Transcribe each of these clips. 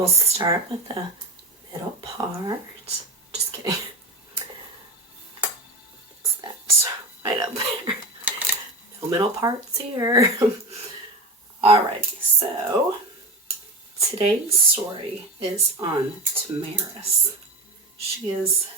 We'll start with the middle part. Just kidding. Fix that right up there. No middle parts here. Alright, so today's story is on Tomyris. She is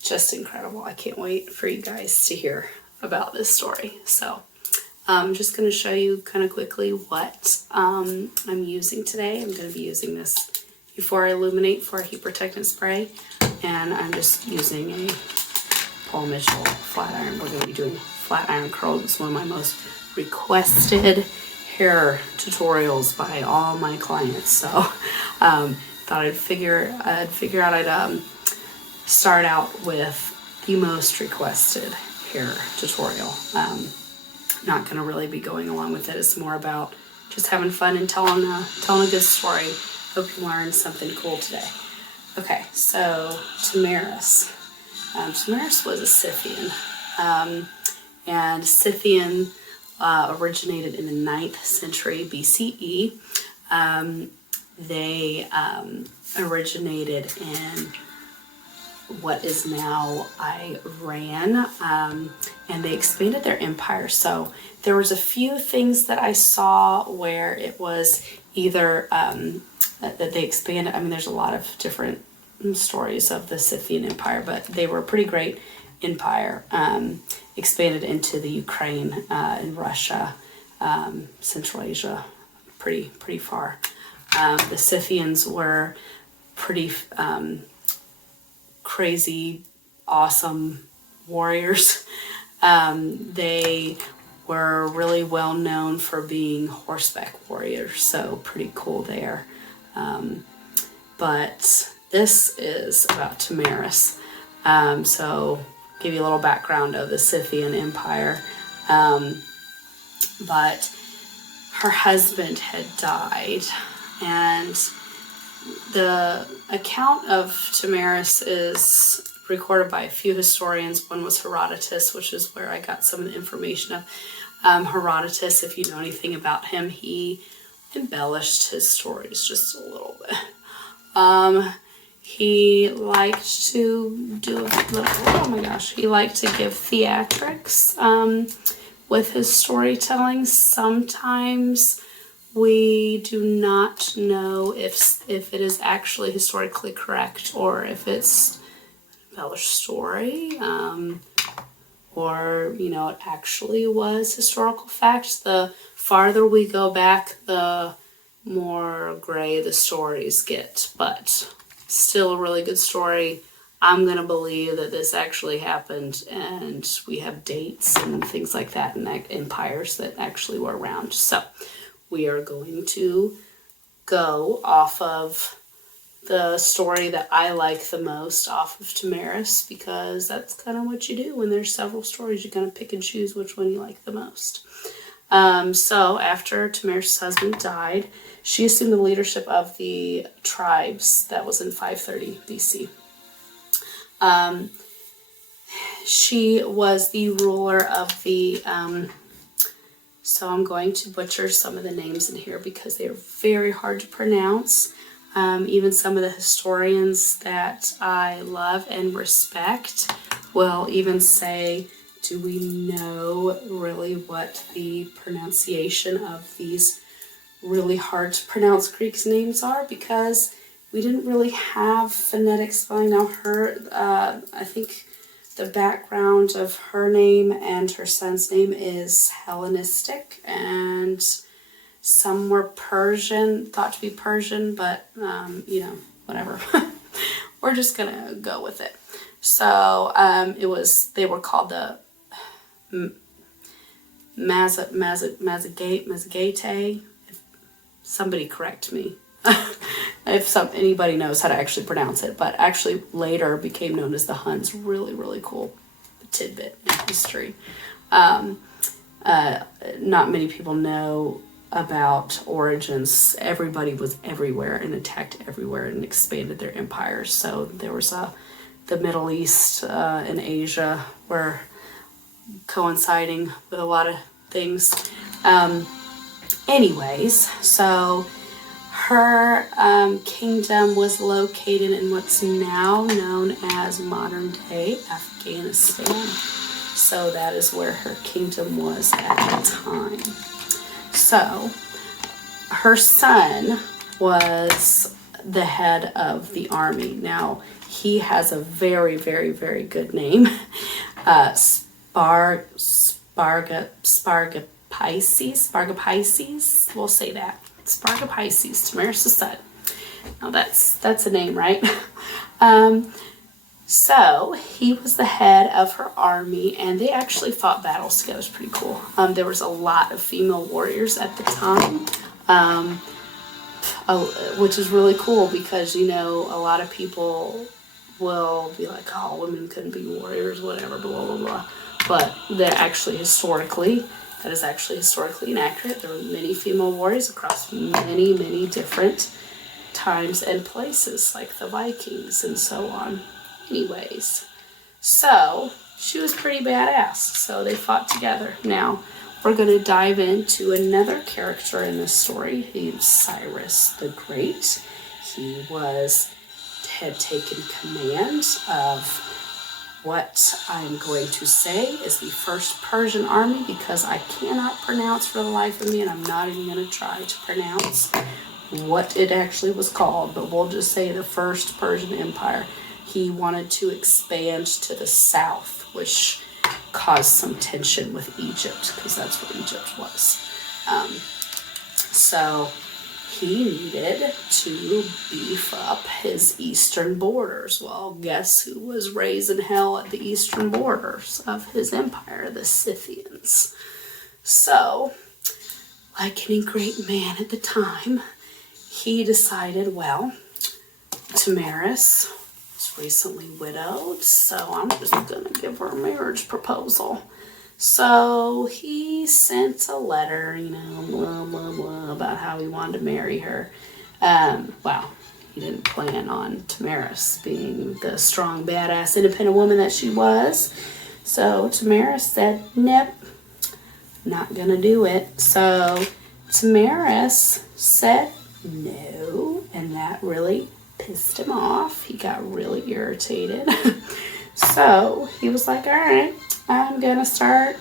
just incredible. I can't wait for you guys to hear about this story. So I'm just going to show you kind of quickly what I'm using today. I'm going to be using this Before I Illuminate for a heat protectant spray, and I'm just using a Paul Mitchell flat iron. We're going to be doing flat iron curls. It's one of my most requested hair tutorials by all my clients. So thought I'd figure out I'd start out with the most requested hair tutorial. Not going to really be going along with it. It's more about just having fun and telling a good story. Hope you learned something cool today. Okay, so Tomyris. Tomyris was a Scythian. And Scythian originated in the 9th century BCE. They originated in what is now Iran, and they expanded their empire. So there was a few things that I saw where it was either that they expanded. I mean, there's a lot of different stories of the Scythian Empire, but they were a pretty great empire. Expanded into the Ukraine and Russia, Central Asia, pretty far. The Scythians were pretty crazy, awesome warriors. They were really well known for being horseback warriors, so pretty cool there. But this is about Tomyris. So give you a little background of the Scythian Empire. But her husband had died, and the account of Tomyris is recorded by a few historians. One was Herodotus, which is where I got some of the information of. Herodotus, if you know anything about him, he embellished his stories just a little bit. He liked to do a little, oh my gosh, he liked to give theatrics with his storytelling. Sometimes we do not know if it is actually historically correct or if it's an embellished story, or, you know, it actually was historical facts. The farther we go back, the more gray the stories get, but still a really good story. I'm going to believe that this actually happened, and we have dates and things like that and empires that actually were around. So we are going to go off of the story that I like the most, off of Tomyris, because that's kind of what you do when there's several stories. You kind of pick and choose which one you like the most. So after Tomyris' husband died, she assumed the leadership of the tribes. That was in 530 BC. She was the ruler of the, so I'm going to butcher some of the names in here because they are very hard to pronounce. Even some of the historians that I love and respect will even say, do we know really what the pronunciation of these really hard to pronounce Greek names are? Because we didn't really have phonetic spelling. Now I think the background of her name and her son's name is Hellenistic, and some were Persian, thought to be Persian, but, you know, whatever. We're just gonna go with it. So, they were called the Mazagate. Somebody correct me if anybody knows how to actually pronounce it, but actually later became known as the Huns. Really, really cool tidbit in history. Not many people know about origins. Everybody was everywhere and attacked everywhere and expanded their empires. So there was the Middle East and Asia were coinciding with a lot of things. Anyways, so Her kingdom was located in what's now known as modern-day Afghanistan. So that is where her kingdom was at the time. So her son was the head of the army. Now, he has a very, very, very good name. Spargapises, we'll say that. Spargapises, Tomyris' son. Now that's a name, right? So he was the head of her army, and they actually fought battles together. It was pretty cool. There was a lot of female warriors at the time, which is really cool because, you know, a lot of people will be like, oh, women couldn't be warriors, whatever, blah, blah, blah. But that is actually historically inaccurate. There were many female warriors across many, many different times and places, like the Vikings and so on. Anyways, so she was pretty badass. So they fought together. Now, we're going to dive into another character in this story. He's Cyrus the Great. He had taken command of what I'm going to say is the first Persian army, because I cannot pronounce for the life of me, and I'm not even going to try to pronounce what it actually was called, but we'll just say the first Persian Empire. He wanted to expand to the south, which caused some tension with Egypt, because that's what Egypt was. So he needed to beef up his eastern borders. Well, guess who was raising hell at the eastern borders of his empire? The Scythians. So, like any great man at the time, he decided, well, Tomyris was recently widowed, so I'm just going to give her a marriage proposal. So he sent a letter, you know, blah, blah, blah, about how he wanted to marry her. Well, he didn't plan on Tomyris being the strong, badass, independent woman that she was. So Tomyris said, nope, not going to do it. So Tomyris said no, and that really pissed him off. He got really irritated. So he was like, all right, I'm going to start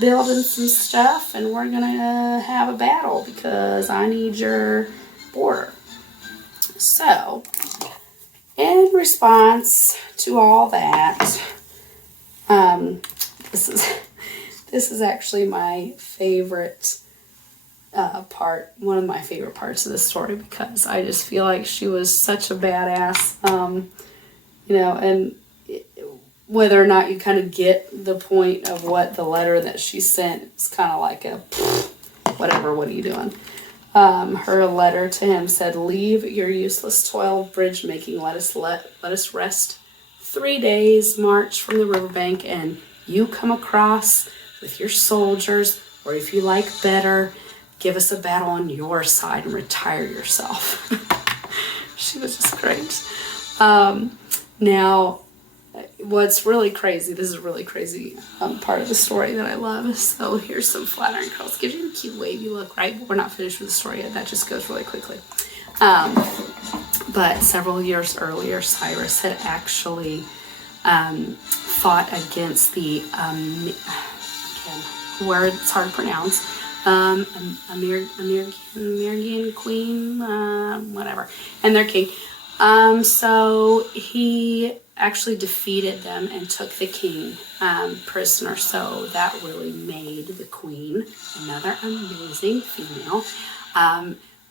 building some stuff, and we're going to have a battle because I need your border. So, in response to all that, this is actually my favorite part, one of my favorite parts of the story, because I just feel like she was such a badass, you know, and whether or not you kind of get the point of what the letter that she sent, it's kind of like a, whatever, what are you doing? Her letter to him said, leave your useless toil of bridge making, let us rest 3 days, march from the riverbank, and you come across with your soldiers, or if you like better, give us a battle on your side and retire yourself. She was just great. Now, what's really crazy, this is a really crazy part of the story that I love. So here's some flat iron curls. Gives you a cute wavy look, right? But we're not finished with the story yet. That just goes really quickly. But several years earlier, Cyrus had actually fought against the, again, word it's hard to pronounce, American queen, whatever, and their king. So he actually defeated them and took the king prisoner. So that really made the queen, another amazing female,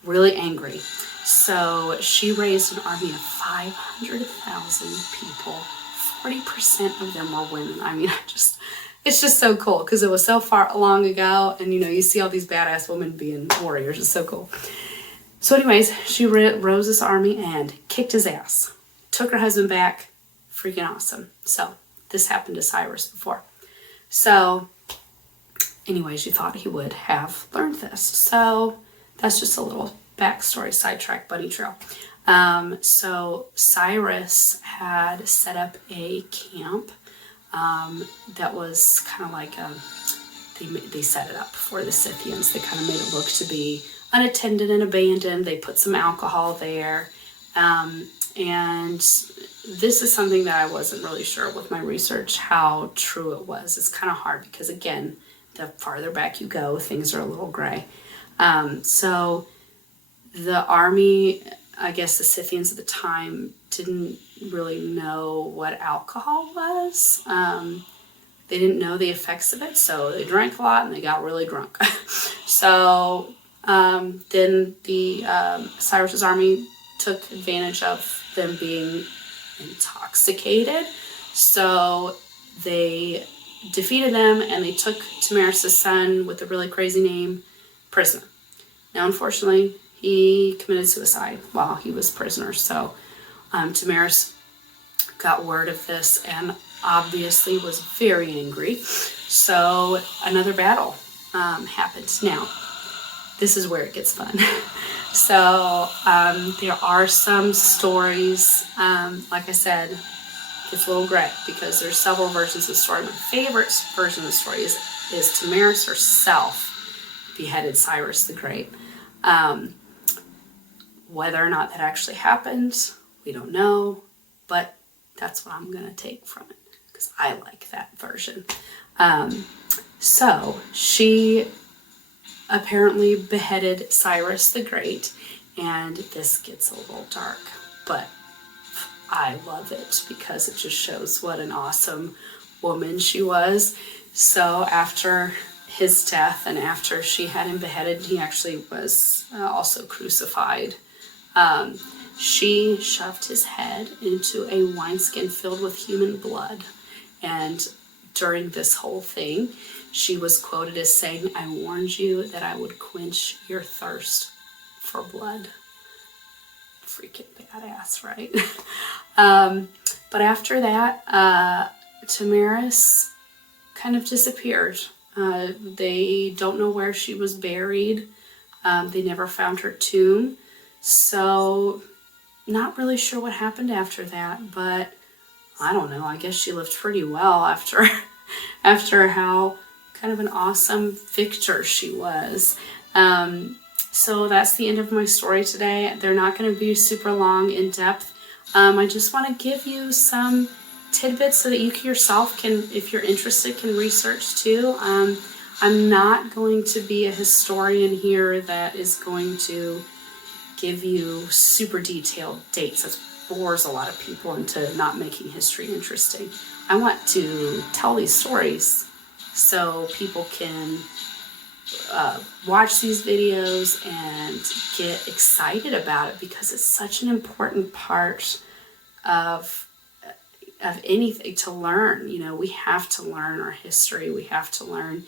really angry. So she raised an army of 500,000 people. 40% of them were women. I mean, it's just so cool because it was so far long ago, and you know, you see all these badass women being warriors. It's so cool. So anyways, she rose this army and kicked his ass. Took her husband back. Freaking awesome. So this happened to Cyrus before. So anyways, you thought he would have learned this. So that's just a little backstory, sidetrack, bunny trail. So Cyrus had set up a camp that was kind of like they set it up for the Scythians. They kind of made it look to be unattended and abandoned. They put some alcohol there. And this is something that I wasn't really sure with my research how true it was. It's kind of hard because, again, the farther back you go, things are a little gray. So the army, I guess the Scythians at the time, didn't really know what alcohol was. They didn't know the effects of it, so they drank a lot and they got really drunk. So then the Cyrus's army took advantage of them being intoxicated. So they defeated them and they took Tomyris' son with a really crazy name prisoner. Now, unfortunately, he committed suicide while he was prisoner. So Tomyris got word of this and obviously was very angry. So another battle happened. Now, this is where it gets fun. So there are some stories, like I said, it's a little gray because there's several versions of the story. My favorite version of the story is Tomyris herself beheaded Cyrus the Great. Whether or not that actually happened, we don't know, but that's what I'm going to take from it because I like that version. So she apparently beheaded Cyrus the Great, and this gets a little dark, but I love it because it just shows what an awesome woman she was. So after his death and after she had him beheaded, he actually was also crucified. She shoved his head into a wineskin filled with human blood, and during this whole thing, she was quoted as saying, "I warned you that I would quench your thirst for blood." Freaking badass, right? But after that, Tomyris kind of disappeared. They don't know where she was buried. They never found her tomb. So, not really sure what happened after that, but I don't know. I guess she lived pretty well after how kind of an awesome victor she was. So that's the end of my story today. They're not going to be super long, in depth. I just want to give you some tidbits so that you yourself can, if you're interested, can research too. I'm not going to be a historian here that is going to give you super detailed dates. That bores a lot of people into not making history interesting. I want to tell these stories so people can watch these videos and get excited about it because it's such an important part of anything to learn. You know, we have to learn our history. We have to learn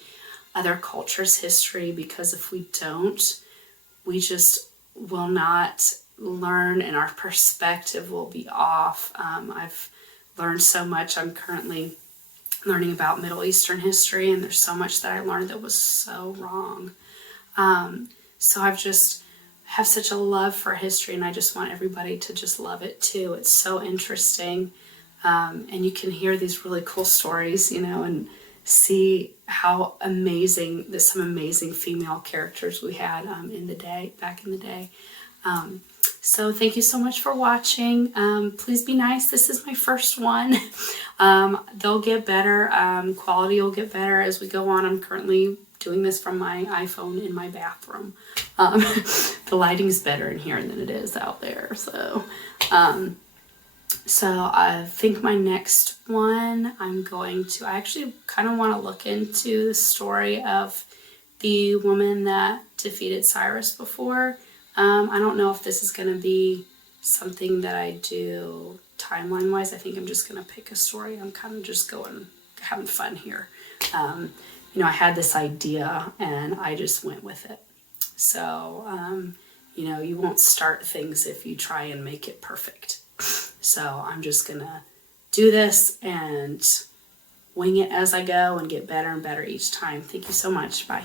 other cultures' history because if we don't, we just will not learn and our perspective will be off. I've learned so much. I'm currently learning about Middle Eastern history, and there's so much that I learned that was so wrong. So I've just have such a love for history, and I just want everybody to just love it too. It's so interesting. And you can hear these really cool stories, you know, and see how amazing, there's some amazing female characters we had back in the day. So thank you so much for watching. Please be nice. This is my first one. They'll get better. Quality will get better as we go on. I'm currently doing this from my iPhone in my bathroom. The lighting's better in here than it is out there. So I think my next one I actually kind of want to look into the story of the woman that defeated Cyrus before. I don't know if this is going to be something that I do timeline wise. I think I'm just going to pick a story. I'm kind of just having fun here. You know, I had this idea and I just went with it. So, you know, you won't start things if you try and make it perfect. So I'm just going to do this and wing it as I go and get better and better each time. Thank you so much. Bye.